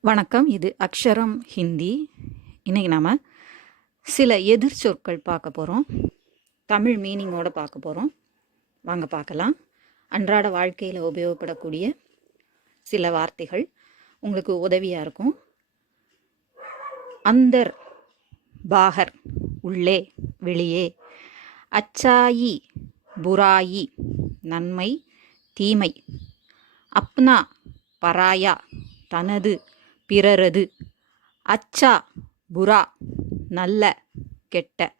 வணக்கம். இது அக்ஷரம் ஹிந்தி. இன்றைக்கி நாம் சில எதிர்ச்சொற்கள் பார்க்க போகிறோம். தமிழ் மீனிங்கோடு பார்க்க போகிறோம். வாங்க பார்க்கலாம். அன்றாட வாழ்க்கையில் உபயோகப்படக்கூடிய சில வார்த்தைகள் உங்களுக்கு உதவியாக இருக்கும். அந்தர், பாகர், உள்ளே, வெளியே. அச்சாயி, புராயி, நன்மை, தீமை. அப்னா, பராயா, தனது, பிறரது. அச்சா, புரா, நல்ல, கெட்ட.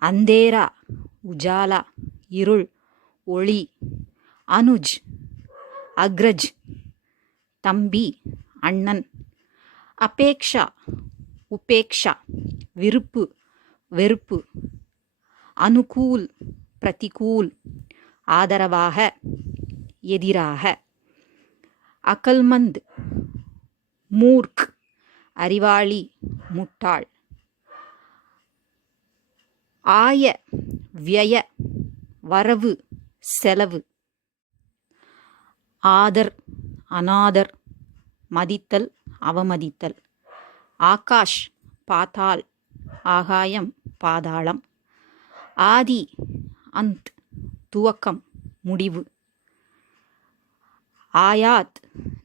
அந்தேரா, உஜாலா, இருள், ஒளி. அனுஜ், அக்ரஜ், தம்பி, அண்ணன். அபேக்ஷா, உபேக்ஷா, விருப்பு, வெறுப்பு. அனுகூல், பிரதிகூல், ஆதரவாக, எதிராக. அகல்மந்த், மூர்க், அறிவாளி, முட்டாள். ஆய, விய, வரவு, செலவு. ஆதர், அநாதர், மதித்தல், அவமதித்தல். ஆகாஷ், பாதாள், ஆகாயம், பாதாளம். ஆதி, அந்த், துவக்கம், முடிவு. ஆயாத்,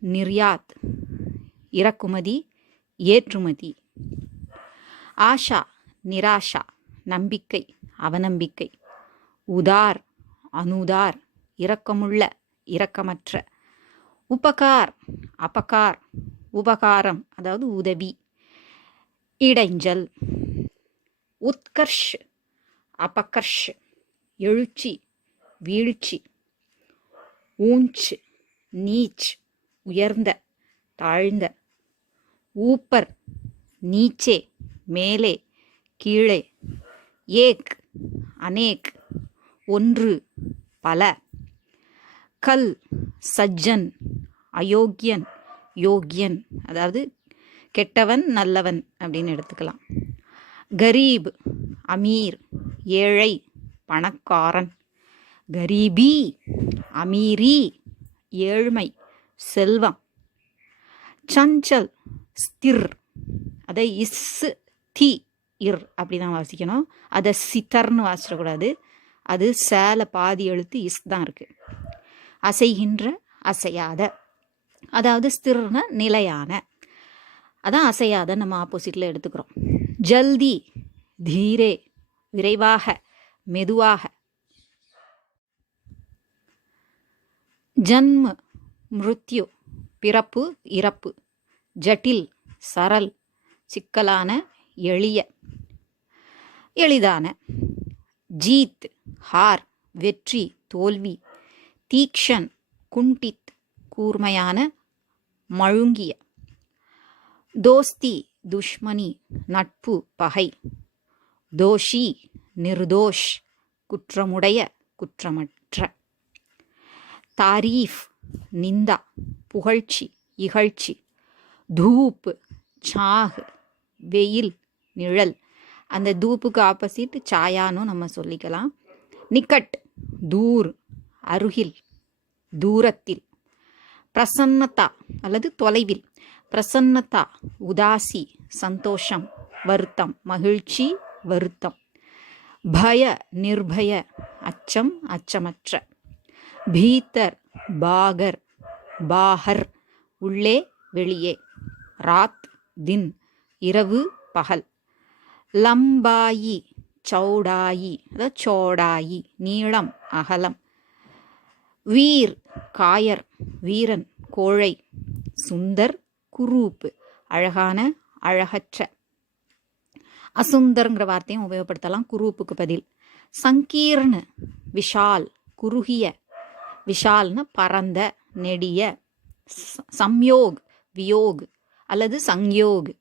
நிர்யாத், இறக்குமதி, ஏற்றுமதி. ஆஷா, நிராஷா, நம்பிக்கை, அவநம்பிக்கை. உதார், அனுதார், இரக்கமுள்ள, இரக்கமற்ற. உபகார், அபகார், உபகாரம் அதாவது உதவி, இடைஞ்சல். உத்கர்ஷ், அபகர்ஷ், எழுச்சி, வீழ்ச்சி. ஊஞ்ச், நீச், உயர்ந்த, தாழ்ந்த. ஊப்பர், நீச்சே, மேலே, கீழே. ஏக், அநேக், ஒன்று, பல. கல், சஜ்ஜன், அயோக்கியன், யோக்கியன் அதாவது கெட்டவன், நல்லவன் அப்படின்னு எடுத்துக்கலாம். கரீப், அமீர், ஏழை, பணக்காரன். கரீபி, அமீரி, ஏழ்மை, செல்வம். சஞ்சல், ஸ்திர், அதை தி இர் அப்படி தான் வாசிக்கணும். அதை சித்தர்னு வாசிடக்கூடாது. அது சேல பாதி எழுத்து இஸ் தான் இருக்கு. அசைகின்ற, அசையாத அதாவது ஸ்திர்ன நிலையான, அதான் அசையாத நம்ம ஆப்போசிட்டில் எடுத்துக்கிறோம். ஜல்தி, தீரே, விரைவாக, மெதுவாக. ஜன்ம, மிருத்யு, பிறப்பு, இறப்பு. ஜட்டில், சரல், சிக்கலான, எளிய, எளிதான. ஜீத், ஹார், வெற்றி, தோல்வி. தீக்ஷன், குண்டித், கூர்மையான, மழுங்கிய. தோஸ்தி, துஷ்மனி, நட்பு, பகை. தோஷி, நிர்தோஷ், குற்றமுடைய, குற்றமற்ற. தாரீஃப், நிந்தா, புகழ்ச்சி, இகழ்ச்சி. தூப், சாக், வெயில், நிழல். அந்த தூப்புக்கு ஆப்போசிட் சாயான்னு நம்ம சொல்லிக்கலாம். நிக்கட், தூர், அருகில், தூரத்தில். பிரசன்னதா அல்லது தொலைவில். பிரசன்னதா, உதாசி, சந்தோஷம், வருத்தம், மகிழ்ச்சி, வருத்தம். பய, நிர்பய, அச்சம், அச்சமற்ற. பீத்தர், பாகர், பாஹர், உள்ளே, வெளியே. ராத், தின், இரவு, பகல். லம்பாயி, சௌடாயி அதாவது சோடாயி, நீளம், அகலம். வீர், காயர், வீரன், கோழை. சுந்தர், குரூப், அழகான, அழகற்ற. அசுந்தர்ங்கிற வார்த்தையும் உபயோகப்படுத்தலாம் குரூப்புக்கு பதில். சங்கீர்ண, விஷால், குறுகிய. விஷால்னா பரந்த, நெடிய. சம்யோக், வியோக் அல்லது சங்யோக்,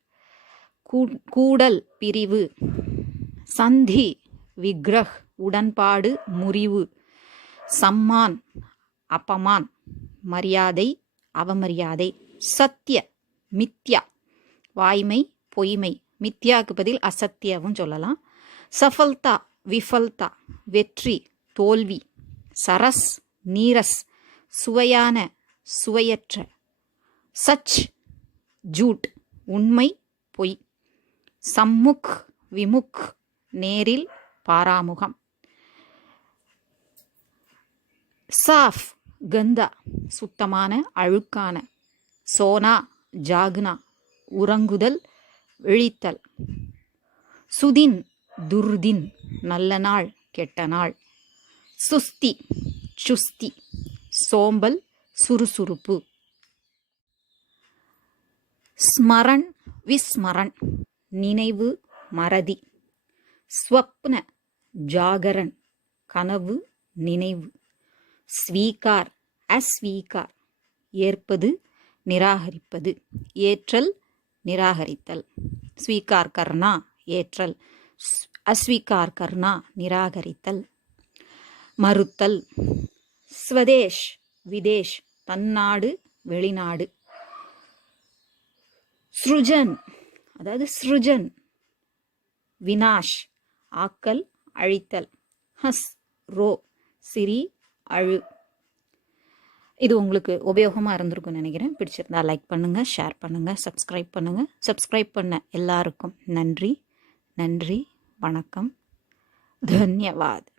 கூடல், பிரிவு. சந்தி, விக்ரஹ், உடன்பாடு, முறிவு. சம்மான், அப்பமான், மரியாதை, அவமரியாதை. சத்திய, மித்யா, வாய்மை, பொய்மை. மித்யாவுக்கு பதில் அசத்தியவும் சொல்லலாம். சஃபல்தா, விஃபல்தா, வெற்றி, தோல்வி. சரஸ், நீரஸ், சுவையான, சுவையற்ற. சச், ஜூட் உண்மை பொய். சம்முக் விமுக் நேரில் பாராமுகம். சாஃப் கந்தா சுத்தமான அழுக்கான. சோனா ஜாகுனா உறங்குதல் விழித்தல். சுதின் துர்தின் நல்ல நாள் கெட்ட நாள். சுஸ்தி சுஸ்தி சோம்பல் சுறுசுறுப்பு. ஸ்மரண் விஸ்மரண் நினைவு மறதி. ஸ்வப்ன ஜாகரன் கனவு நினைவு. ஸ்வீகார் அஸ்வீகார் ஏற்பது நிராகரிப்பது. ஏற்றல் நிராகரித்தல். ஸ்வீகார் கர்னா ஏற்றல். அஸ்வீகார் கர்னா நிராகரித்தல். மறுத்தல். ஸ்வதேஷ் விதேஷ் தன்னாடு வெளிநாடு. ஸ்ருஜன் அதாவது ஸ்ருஜன் வினாஷ் ஆக்கல் அழித்தல். ஹஸ் ரோ சிரி அழு. இது உங்களுக்கு உபயோகமாக இருந்திருக்கும்னு நினைக்கிறேன். பிடிச்சிருந்தா லைக் பண்ணுங்கள், ஷேர் பண்ணுங்கள், சப்ஸ்கிரைப் பண்ணுங்கள். சப்ஸ்கிரைப் பண்ண எல்லாருக்கும் நன்றி. நன்றி, வணக்கம், தன்யவாத்.